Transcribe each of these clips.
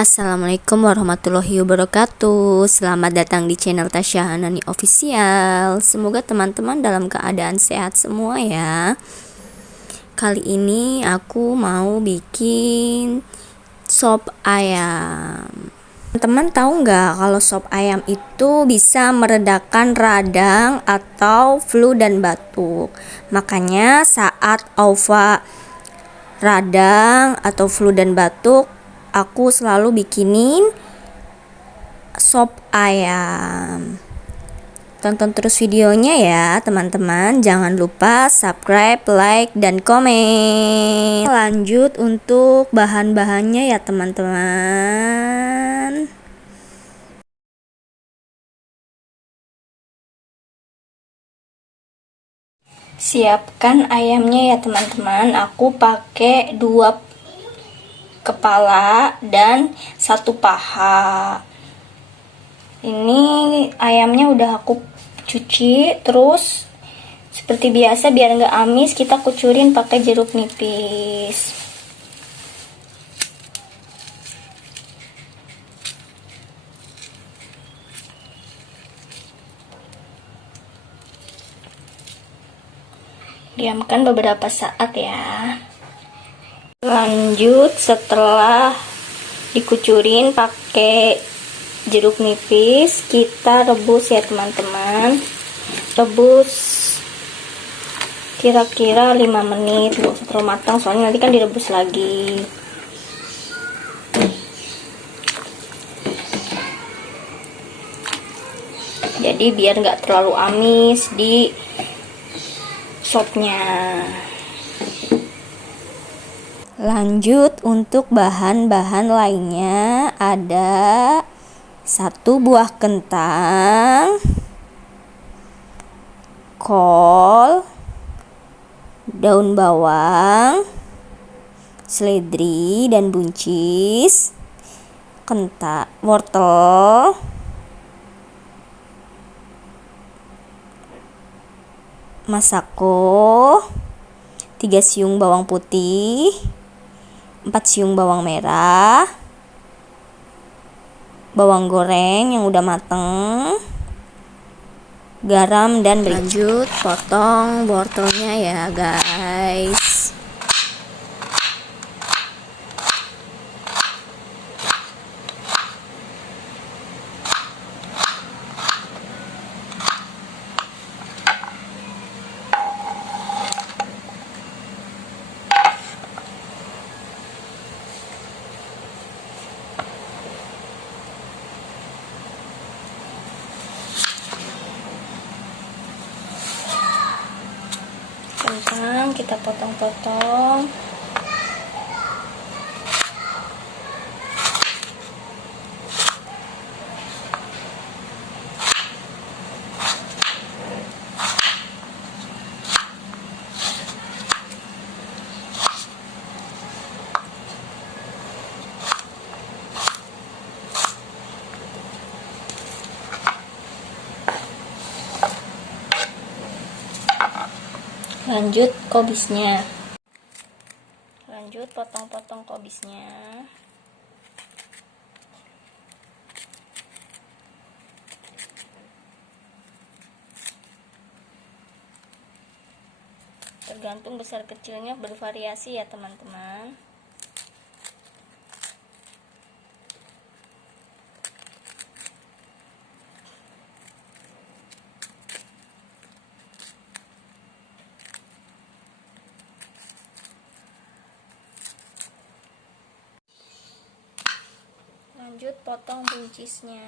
Assalamualaikum warahmatullahi wabarakatuh. Selamat datang di channel Tasya Hanani Official. Semoga teman-teman dalam keadaan sehat semua ya. Kali ini aku mau bikin sop ayam. Teman-teman tahu nggak kalau sop ayam itu bisa meredakan radang atau flu dan batuk. Makanya saat Aufa radang atau flu dan batuk, aku selalu bikinin sop ayam. Tonton terus videonya ya teman-teman. Jangan lupa subscribe, like, dan komen. Lanjut untuk bahan-bahannya ya teman-teman. Siapkan ayamnya ya teman-teman. Aku pakai 2 kepala dan 1 paha. Ini ayamnya udah aku cuci, terus seperti biasa biar nggak amis kita kucurin pakai jeruk nipis. Diamkan beberapa saat ya. Lanjut setelah dikucurin pakai jeruk nipis, kita rebus ya teman-teman. Rebus kira-kira 5 menit, nggak usah terlalu matang soalnya nanti kan direbus lagi. Jadi biar nggak terlalu amis di sopnya. Lanjut untuk bahan-bahan lainnya, ada 1 buah kentang, kol, daun bawang, seledri dan buncis, wortel, masako, 3 siung bawang putih, 4 siung bawang merah, bawang goreng yang udah mateng, garam dan merica. Lanjut potong wortelnya ya guys. Kentang kita potong-potong. Lanjut kobisnya. Lanjut potong-potong kobisnya. Tergantung besar kecilnya, bervariasi ya teman-teman. Lanjut potong buncisnya.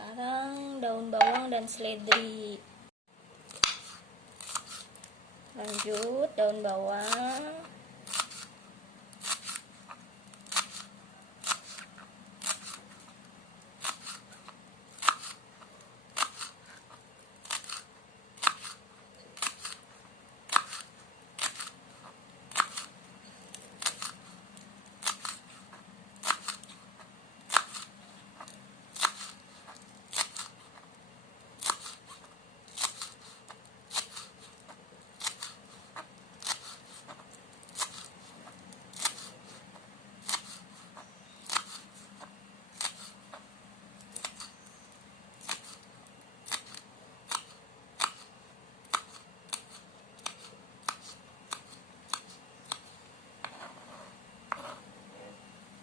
Sekarang daun bawang dan seledri. Lanjut daun bawang.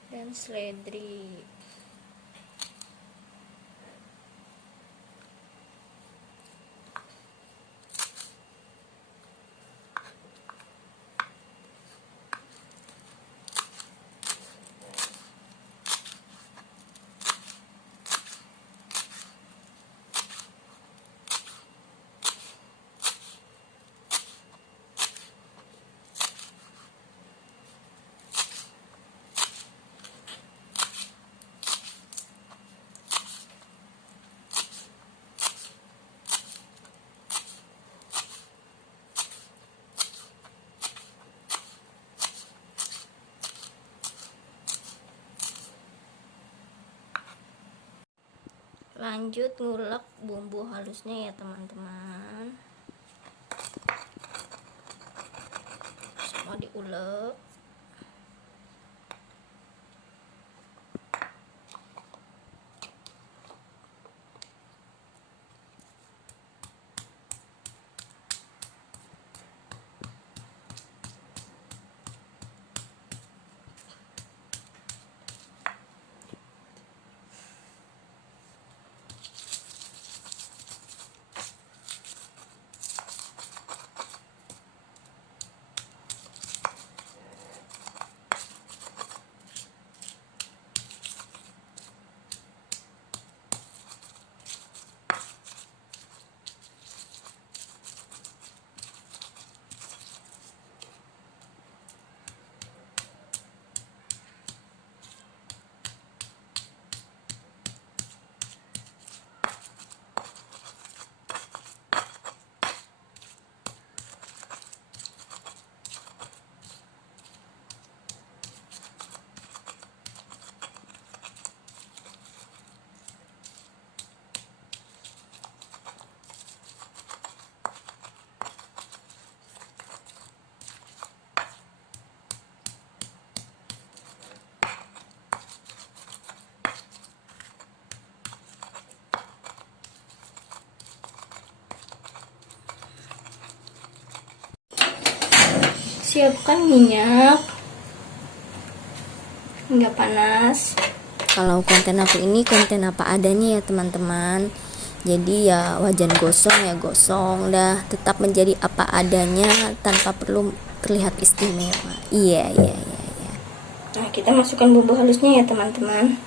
Dan seledri. Lanjut ngulek bumbu halusnya ya teman-teman. Semua diulek. Siapkan minyak hingga panas. Kalau konten aku ini konten apa adanya ya teman-teman. Jadi ya wajan gosong ya gosong, dah tetap menjadi apa adanya tanpa perlu terlihat istimewa. Iya. Nah, kita masukkan bumbu halusnya ya teman-teman.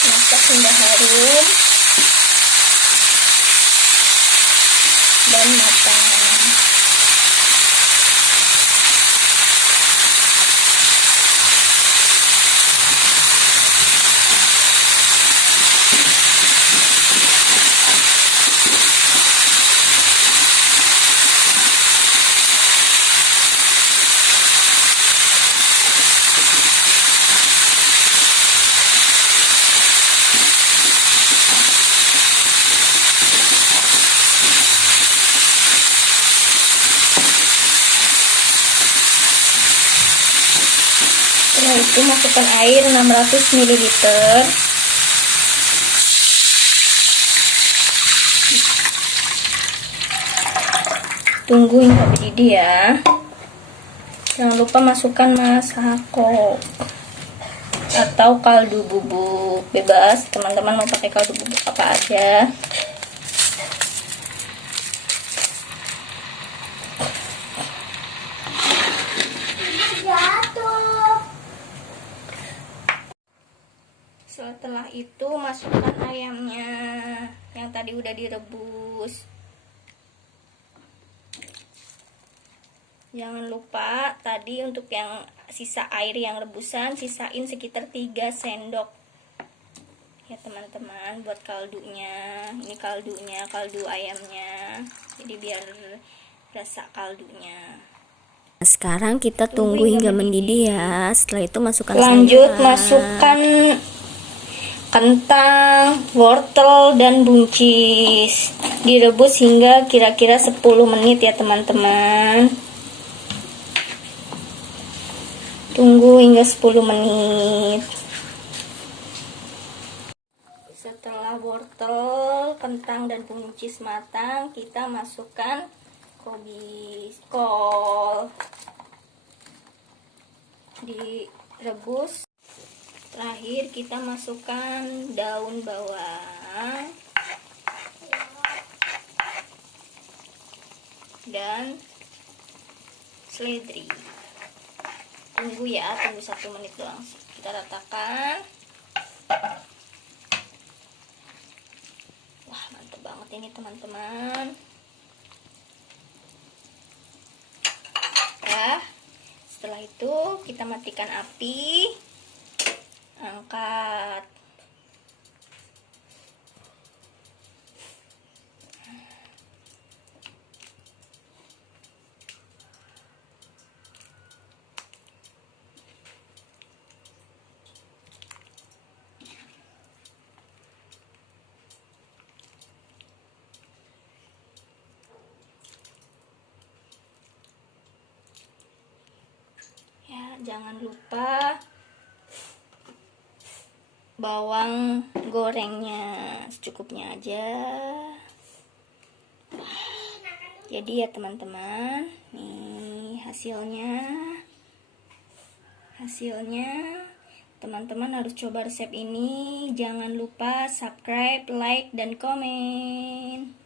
Masak hingga harum dan matang. Setelah itu masukkan air 600 ml. Tunggu hingga mendidih ya. Jangan lupa masukkan masako atau kaldu bubuk, bebas teman-teman mau pakai kaldu bubuk apa aja. Setelah itu masukkan ayamnya yang tadi udah direbus. Jangan lupa tadi untuk yang sisa air yang rebusan sisain sekitar 3 sendok ya teman-teman buat kaldunya. Ini kaldunya, kaldu ayamnya, jadi biar rasa kaldunya. Sekarang kita tunggu hingga mendidih ya. Setelah itu masukkan lanjut sayuran. Masukkan kentang, wortel, dan buncis. Direbus hingga kira-kira 10 menit ya teman-teman. Tunggu hingga 10 menit. Setelah wortel, kentang, dan buncis matang, kita masukkan kol. Direbus. Terakhir kita masukkan daun bawang dan seledri. Tunggu ya, tunggu 1 menit doang sih. Kita ratakan. Wah, mantap banget ini teman-teman. Ya, setelah itu kita matikan api. Angkat. Ya, jangan lupa bawang gorengnya secukupnya aja. Jadi ya teman-teman, nih hasilnya teman-teman harus coba resep ini. Jangan lupa subscribe, like, dan komen.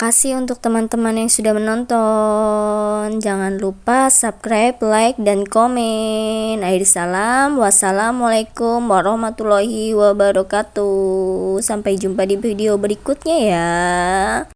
Kasih untuk teman-teman yang sudah menonton. Jangan lupa subscribe, like, dan komen. Akhir salam. Wassalamualaikum warahmatullahi wabarakatuh. Sampai jumpa di video berikutnya ya.